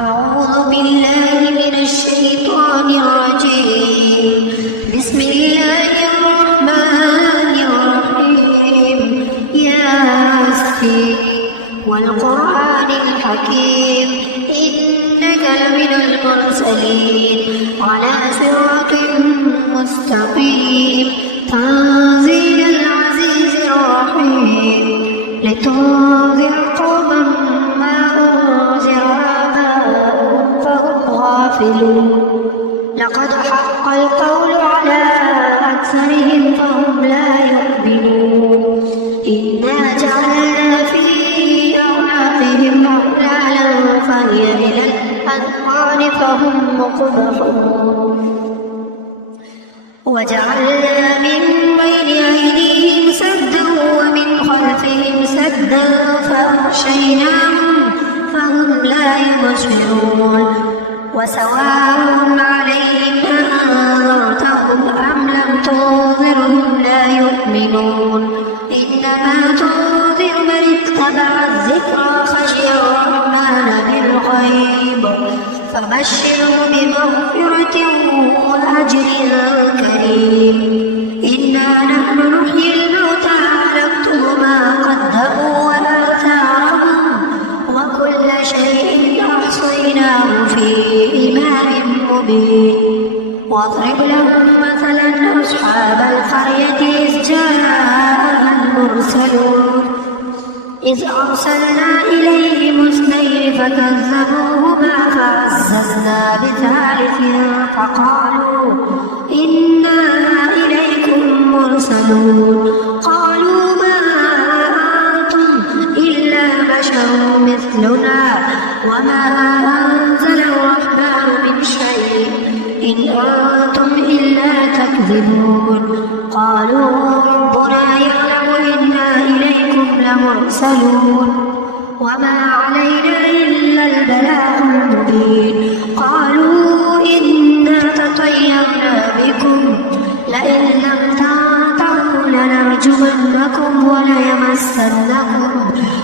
أعوذ بالله من الشيطان الرجيم. بسم الله الرحمن الرحيم. ياسين والقرآن الحكيم إنك لمن المرسلين على صراط مستقيم تنزيل العزيز الرحيم لتنذر قوما ما أنذر آباؤهم فهم غافلون. لقد حق القول على أكثرهم فهم لا يؤمنون. إنا جعلنا في أعناقهم أغلالا فهي إلى الأذقان فهم مقمحون. وجعلنا من بين أيديهم سدا ومن خلفهم سدا فأغشيناهم فهم لا يبصرون. وسواء عليهم أنذرتهم أم لم تنذرهم لا يؤمنون. إنما تنذر من اتبع الذكر خشي الرحمن بالغيب فبشره بمغفرة وأجر كريم. إنا نحن نحيي الموتى ونكتب ما قدموا وآثارهم وكل شيء أحصيناه في إمام مبين. واضرب لهم مثلا أصحاب القرية إذ جاءها المرسلون إذ أرسلنا إليهم اثنين فكذبوهما فعززنا بثالث فقالوا إنا إليكم مرسلون. قالوا ما أنتم إلا بشر مثلنا وما أنزل الرحمن من شيء إن أنتم إلا تكذبون. قالوا ربنا يعلم إنا إليكم لمرسلون وما علينا إلا البلاغ المبين. قالوا إنا تطيرنا بكم لئن لم تنتهوا لنرجمنكم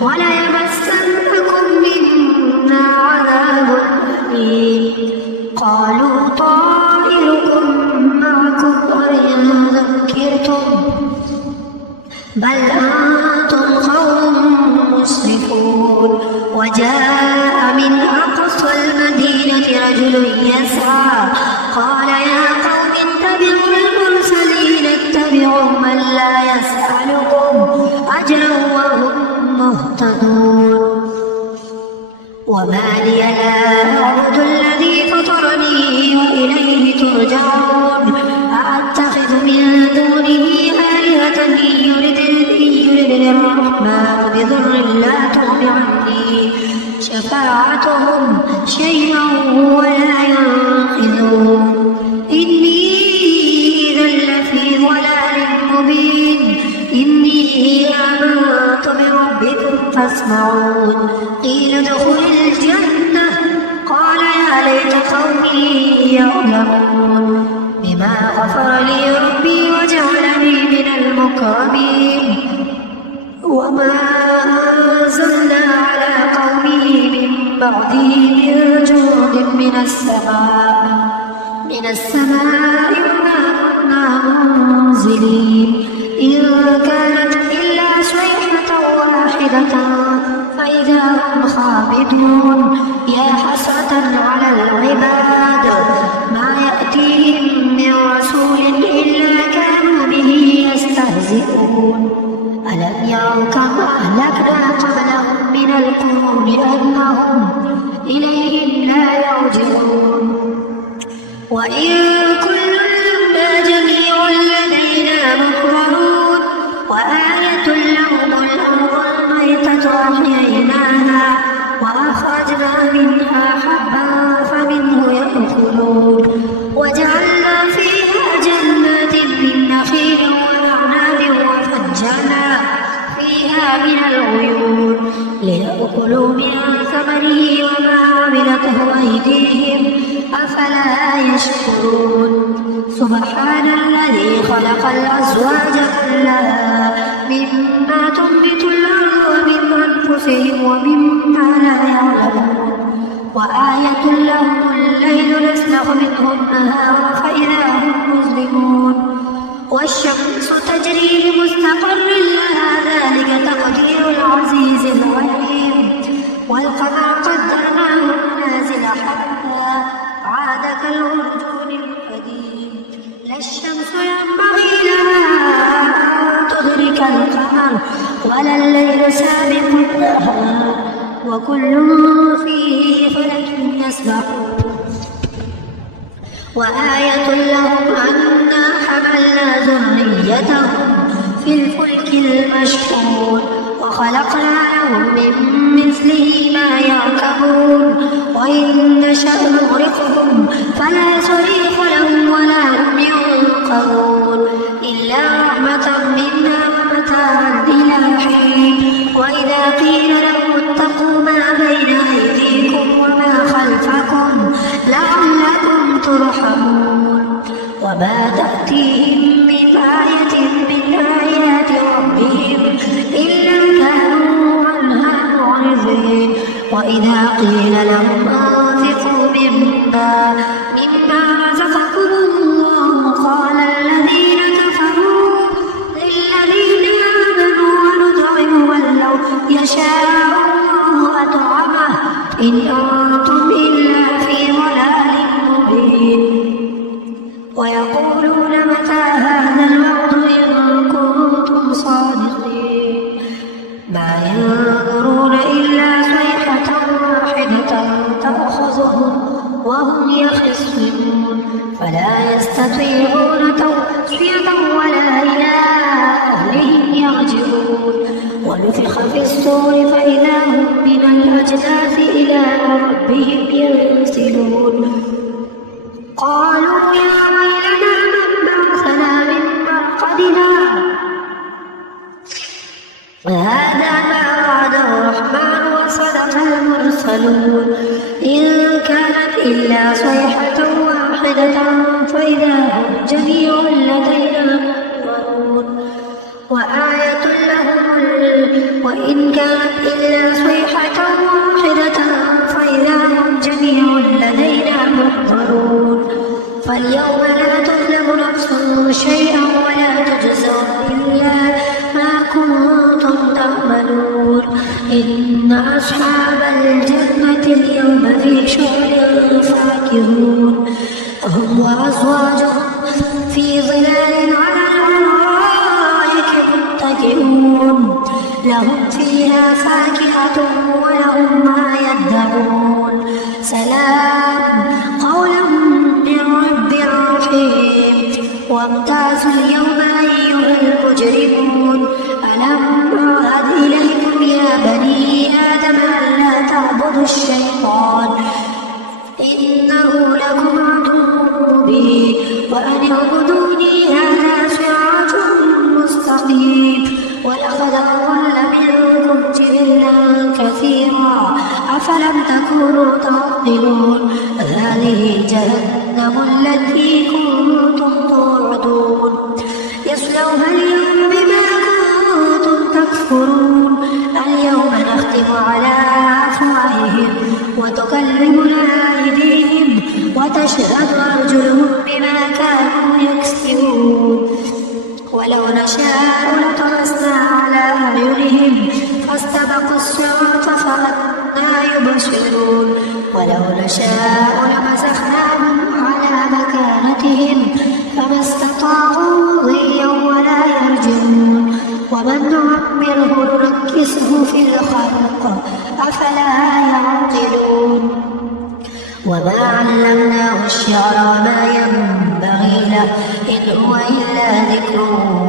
وليمسنكم منا عذاب أليم. قالوا طائركم معكم وإن ذكرتم بل أنتم قوم مسرفون. وجاء من أقصى المدينة رجل يسعى قال يا قوم اتبعوا المرسلين اتبعوا من لا يسألكم أجرا وهم مهتدون. وما لي لا أعبد الذي فطرني وإليه ترجعون. أأتخذ من دونه آلهة إن يردني الرحمن بضر لا تغن عني شفاعتهم شيئا ولا ينقذون. إني إذا لفي ضلال مبين. إني آمنت بربكم فاسمعون. قيل ادخل الجنة قال يا ليت قومي يعلمون بما غفر لي ربي وجعلني من المكرمين. وما أنزلنا على قومه من بعده من جند من السماء وما كنا منزلين. إن كانت إلا صيحة واحدة فإذا هم خامدون. يا حسرة على العباد ما يأتيهم من رسول إلا كانوا به يستهزئون. ألم يروا كم أهلكنا قبلهم من القرون أنهم إليهم لا يرجعون. وإن كل لما جميع لدينا محضرون. وآية لهم الأرض الميتة أحييناها وأخرجنا منها حبا فمنه يأكلون. وجعلنا فيها جنات من نخيل وأعناب وفجرنا فيها من العيون ليأكلوا من ثمره وما عملته أيديهم أفلا يشكرون. سبحان الذي خلق الأزواج كلها مما تنبت الأرض ومن أنفسهم ومما لا يعلمون. وآية لهم الليل نسلخ منه النهار فإذا هم مظلمون والشمس تجري لمستقر لها ذلك تقدير العزيز العليم والقمر قدرناه منازل حتى عاد كالعرجون القديم لا الشمس ينبغي لها أن تدرك القمر ولا الليل سابق النهار وكل فيه فلك يسبحون وآية لهم أنا حملنا ذريتهم في الفلك المشحون وخلقنا لهم من مثله ما يركبون وإن نشأ نغرقهم فلا صريخ لهم ولا هم ينقذون إلا رحمة منا ومتاعا إلى حين وإذا قيل لهم اتقوا ما بين أيديكم وما خلفكم لعلكم ترحمون وما تأتيهم من آية من آيات ربهم إلا كانوا عنها معرضين وإذا قيل لهم أنفقوا مما رزقكم الله قال الذين كفروا للذين آمنوا ونطعم من لو يشاء الله أطعمه إن أنتم إلا في ضلال مبين ويقولون متى هذا الوعد إن كنتم صادقين ما ينظرون إلا صيحة واحدة تأخذهم وهم يخصمون فلا يستطيعون توصية ولا إلى أهلهم يرجعون ونفخ في الصور فإذا هم من الأجداث إلى ربهم ينسلون قالوا يا ويلنا من بعثنا من مرقدنا هذا ما وعد الرحمن وصدق المرسلون إن كانت إلا صيحة واحدة فإذا هم جميع لدينا محضرون وآية لهم وإن كانت إلا صيحة واحدة فإذا هم جميع لدينا محضرون فاليوم لا تظلم نفس شيئا ولا تجزون إلا ما كنتم تعملون إن أصحاب الجنة اليوم في شغل فاكهون هم وأزواجهم في ظلال على الأرائك متكئون لهم فيها فاكهة ولهم ما يدعون سلام قولا من رب رحيم وامتازوا اليوم أيها المجرمون ألم أعهد إليكم يا بني آدم ألا تعبدوا الشيطان إنه لكم عدو مبين وأن اعبدوني هذا صراط مستقيم ولقد أضل منكم جبلا كثيرا أفلم تكونوا تعقلون هذه جهنم التي كنتم توعدون يصلوها اليوم بما كنتم تكفرون اليوم نختم على أفواههم وتكلمنا أيديهم وتشهد أرجلهم بما كانوا يكسبون ولو نشاء لطمسنا على أعينهم فاستبقوا الصراط فأنى يبصرون ولو نشاء لمسخناهم على مكانتهم فما استطاعوا مضيا ولا يرجعون ومن نعمره ننكسه في الخلق أفلا يعقلون وما علمناه الشعر وما ينبغي له إن هو إلا ذكر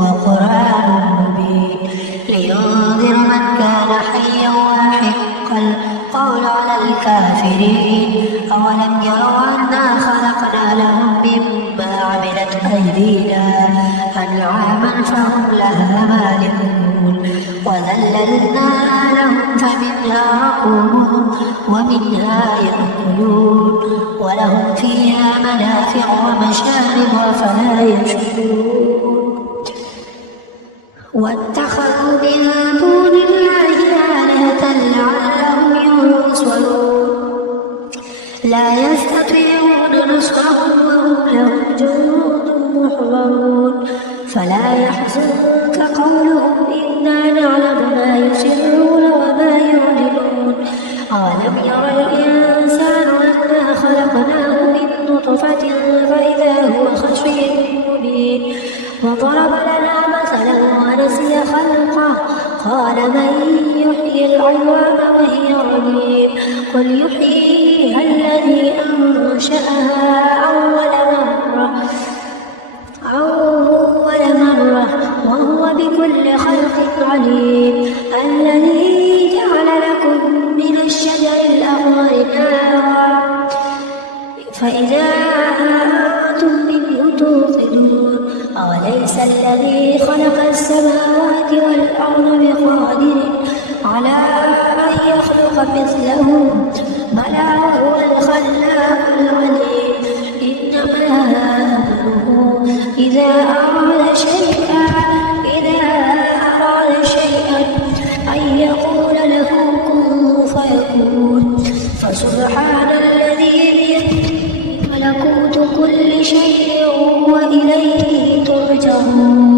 وقرآن مبين لينذر من كان حيا ويحق القول على الكافرين أولم يروا أنا خلقنا لهم مما عملت أيدينا أنعاما فهم لها مالكون وذللناها لهم فمنها ركوبهم ومنها يأكلون ولهم فيها منافع ومشارب أفلا يشكرون واتخذوا من دون الله آلهة لعلهم ينصرون لا يستطيعون نصرهم وهم لهم جند محضرون فلا يحزنك قولهم إنا نعلم ما يسرون وما يعلنون أولم ير الإنسان أنا خلقناه من نطفة فإذا هو خصيم مبين وضرب لنا مثلا ونسي خلقه قال من يحيي العظام وهي رميم قل يحييها الذي أنشأها أول مرة وهو بكل خلق عليم الذي جعل لكم من الشجر الأخضر نارا فإذا أنتم منه توقدون أوليس الذي خلق السماوات والأرض بقادر على أن يخلق مثلهم بلى وهو الخلاق العليم إنما أمره إذا أراد شيئا أن يقول له كن فيكون فسبحان الذي بيده ملكوت كل شيء وإليه ترجعون